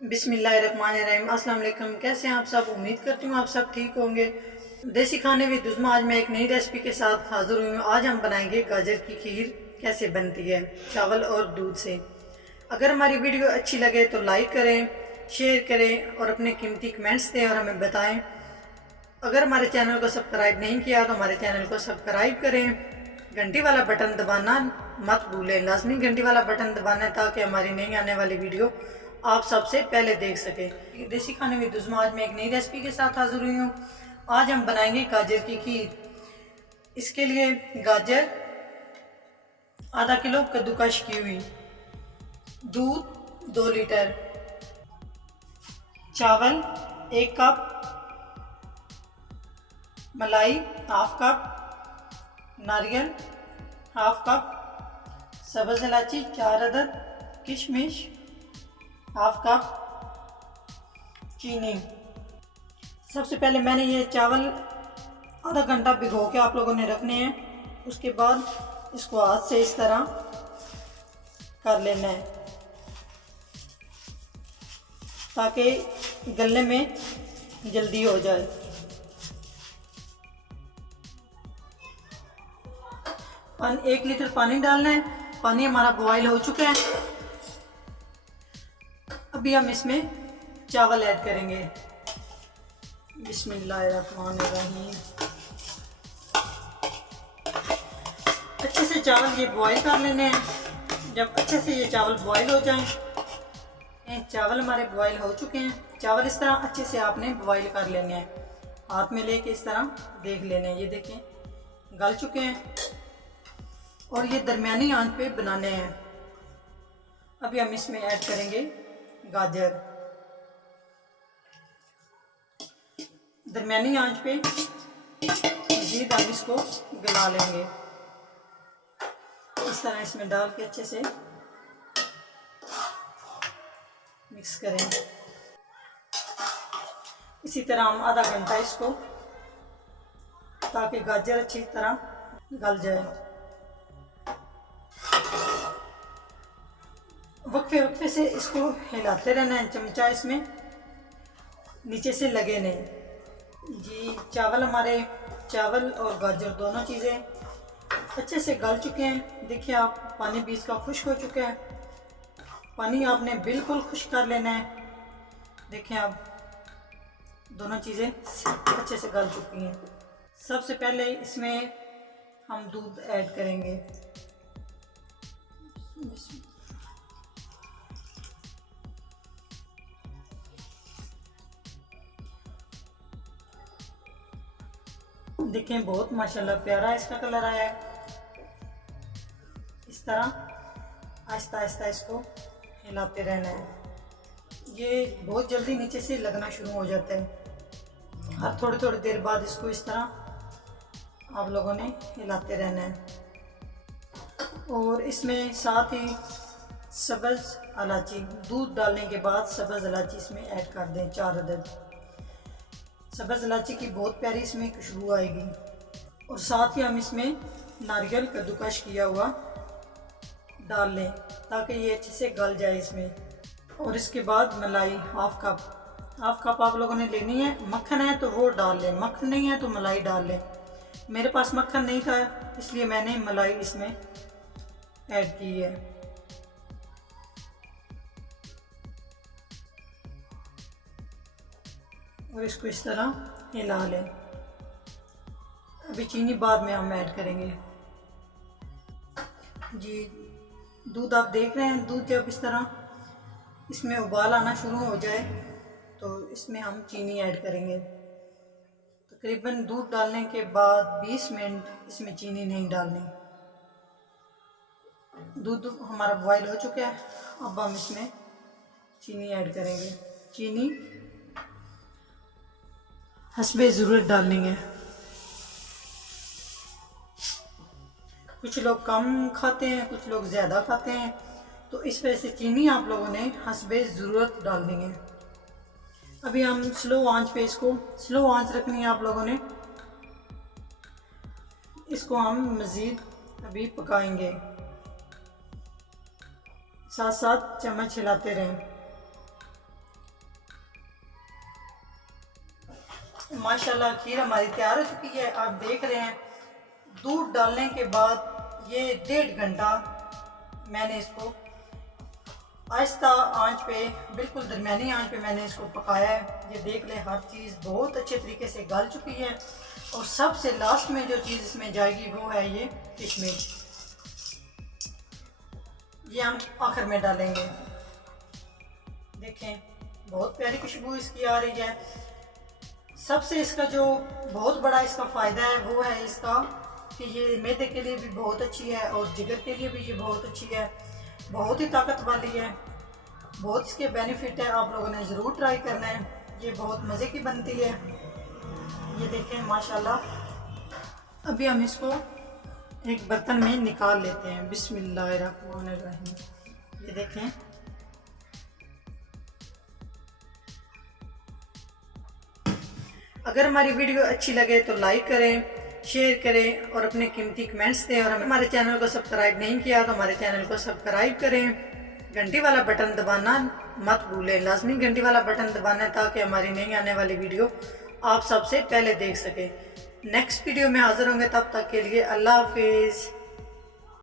बिस्मिल्लाहिर्रहमानिर्रहीम। अस्सलाम वालेकुम। कैसे हैं आप सब? उम्मीद करती हूँ आप सब ठीक होंगे। देसी खाने विद दुज़मा आज मैं एक नई रेसिपी के साथ हाज़िर हुई हूँ। आज हम बनाएंगे गाजर की खीर। कैसे बनती है? चावल और दूध से। अगर हमारी वीडियो अच्छी लगे तो लाइक करें, शेयर करें और अपने कीमती कमेंट्स दें और हमें बताएं। अगर हमारे चैनल को सब्सक्राइब नहीं किया तो हमारे चैनल को सब्सक्राइब करें। घंटी वाला बटन दबाना मत भूलें, लाजमी घंटी वाला बटन दबाना है ताकि हमारी नई आने वाली वीडियो आप सबसे पहले देख सकें। देसी खाने में दुज़मा आज मैं एक नई रेसिपी के साथ हाजिर हुई हूँ। आज हम बनाएंगे गाजर की खीर। इसके लिए गाजर आधा किलो कद्दूकश की हुई, दूध 2 लीटर, चावल 1 कप, मलाई हाफ कप, नारियल हाफ कप, सब्ज़ इलायची 4 अदद, किशमिश हाफ कप, चीनी। सबसे पहले मैंने ये चावल आधा घंटा भिगो के आप लोगों ने रखने हैं। उसके बाद इसको हाथ से इस तरह कर लेना है ताकि गलने में जल्दी हो जाए। पानी 1 लीटर पानी डालना है। पानी हमारा बॉयल हो चुका है। अभी हम इसमें चावल ऐड करेंगे। बिस्मिल्लाहिर्रहमानिर्रहीम। अच्छे से चावल ये बॉयल कर लेने हैं। जब अच्छे से ये चावल बॉयल हो जाएं, चावल हमारे बॉयल हो चुके हैं। चावल इस तरह अच्छे से आपने बॉयल कर लेने हैं। हाथ में लेके इस तरह देख लेने हैं। ये देखें गल चुके हैं और ये दरमियानी आंच पे बनाने हैं। अभी हम इसमें ऐड करेंगे गाजर। दरमियानी आंच पे मज़ीद हम इसको गला लेंगे। इस तरह इसमें डाल के अच्छे से मिक्स करें। इसी तरह हम आधा घंटा इसको, ताकि गाजर अच्छी तरह गल जाए। वक्फे वक्फे से इसको हिलाते रहना है। चमचा इसमें नीचे से लगे नहीं। जी चावल और गाजर दोनों चीज़ें अच्छे से गल चुके हैं। देखिए आप, पानी भी इसका खुश्क हो चुका है। पानी आपने बिल्कुल खुश्क कर लेना है। देखें आप, दोनों चीज़ें अच्छे से गल चुकी हैं। सबसे पहले इसमें हम दूध ऐड करेंगे। देखें बहुत माशाल्लाह प्यारा इसका कलर आया है। इस तरह आहिस्ता आहिस्ता इसको हिलाते रहना है। ये बहुत जल्दी नीचे से लगना शुरू हो जाता है। हर थोड़ी थोड़ी देर बाद इसको इस तरह आप लोगों ने हिलाते रहना है। और इसमें साथ ही सब्ज़ इलायची, दूध डालने के बाद सब्ज़ इलायची इसमें ऐड कर दें 4 अदद। सब्ज़ इलायची की बहुत प्यारी इसमें खुशबू आएगी। और साथ ही हम इसमें नारियल कद्दूकश किया हुआ डाल लें ताकि ये अच्छे से गल जाए इसमें। और इसके बाद मलाई हाफ कप आप लोगों ने लेनी है। मक्खन है तो वो डाल लें, मक्खन नहीं है तो मलाई डाल लें। मेरे पास मक्खन नहीं था इसलिए मैंने मलाई इसमें ऐड की है। और इसको इस तरह हिला लें। अभी चीनी बाद में हम ऐड करेंगे। जी दूध आप देख रहे हैं, दूध जब इस तरह इसमें उबाल आना शुरू हो जाए तो इसमें हम चीनी ऐड करेंगे। तकरीबन दूध डालने के बाद 20 मिनट इसमें चीनी नहीं डालनी। दूध हमारा बॉयल हो चुका है। अब हम इसमें चीनी ऐड करेंगे। चीनी हस्बे ज़रूरत डालनी है। कुछ लोग कम खाते हैं, कुछ लोग ज़्यादा खाते हैं, तो इस वजह से चीनी आप लोगों ने हस्बे ज़रूरत डालनी है। अभी हम स्लो आंच पे इसको, स्लो आंच रखनी है आप लोगों ने। इसको हम मज़ीद अभी पकाएंगे। साथ साथ चम्मच हिलाते रहें। माशाल्लाह खीर हमारी तैयार हो चुकी है। आप देख रहे हैं दूध डालने के बाद ये 1.5 घंटा मैंने इसको आहिस्ता आंच पे, बिल्कुल दरमियानी आंच पे मैंने इसको पकाया है। ये देख ले हर चीज़ बहुत अच्छे तरीके से गल चुकी है। और सबसे लास्ट में जो चीज़ इसमें जाएगी वो है ये किशमिश, ये हम आखिर में डालेंगे। देखें बहुत प्यारी खुशबू इसकी आ रही है। सबसे इसका जो बहुत बड़ा इसका फ़ायदा है वो है इसका कि ये मैदे के लिए भी बहुत अच्छी है और जिगर के लिए भी ये बहुत अच्छी है, बहुत ही ताकत वाली है, बहुत इसके बेनिफिट है। आप लोगों ने ज़रूर ट्राई करना है, ये बहुत मज़े की बनती है। ये देखें माशाल्लाह। अभी हम इसको एक बर्तन में निकाल लेते हैं। बिस्मिल्लाहिर्रहमानिर्रहीम। ये देखें अगर हमारी वीडियो अच्छी लगे तो लाइक करें, शेयर करें और अपने कीमती कमेंट्स दें। और हमारे चैनल को सब्सक्राइब नहीं किया तो हमारे चैनल को सब्सक्राइब करें। घंटी वाला बटन दबाना मत भूलें, लाजमी घंटी वाला बटन दबाना है ताकि हमारी नई आने वाली वीडियो आप सबसे पहले देख सकें। नेक्स्ट वीडियो में हाजिर होंगे, तब तक के लिए अल्लाह हाफिज़।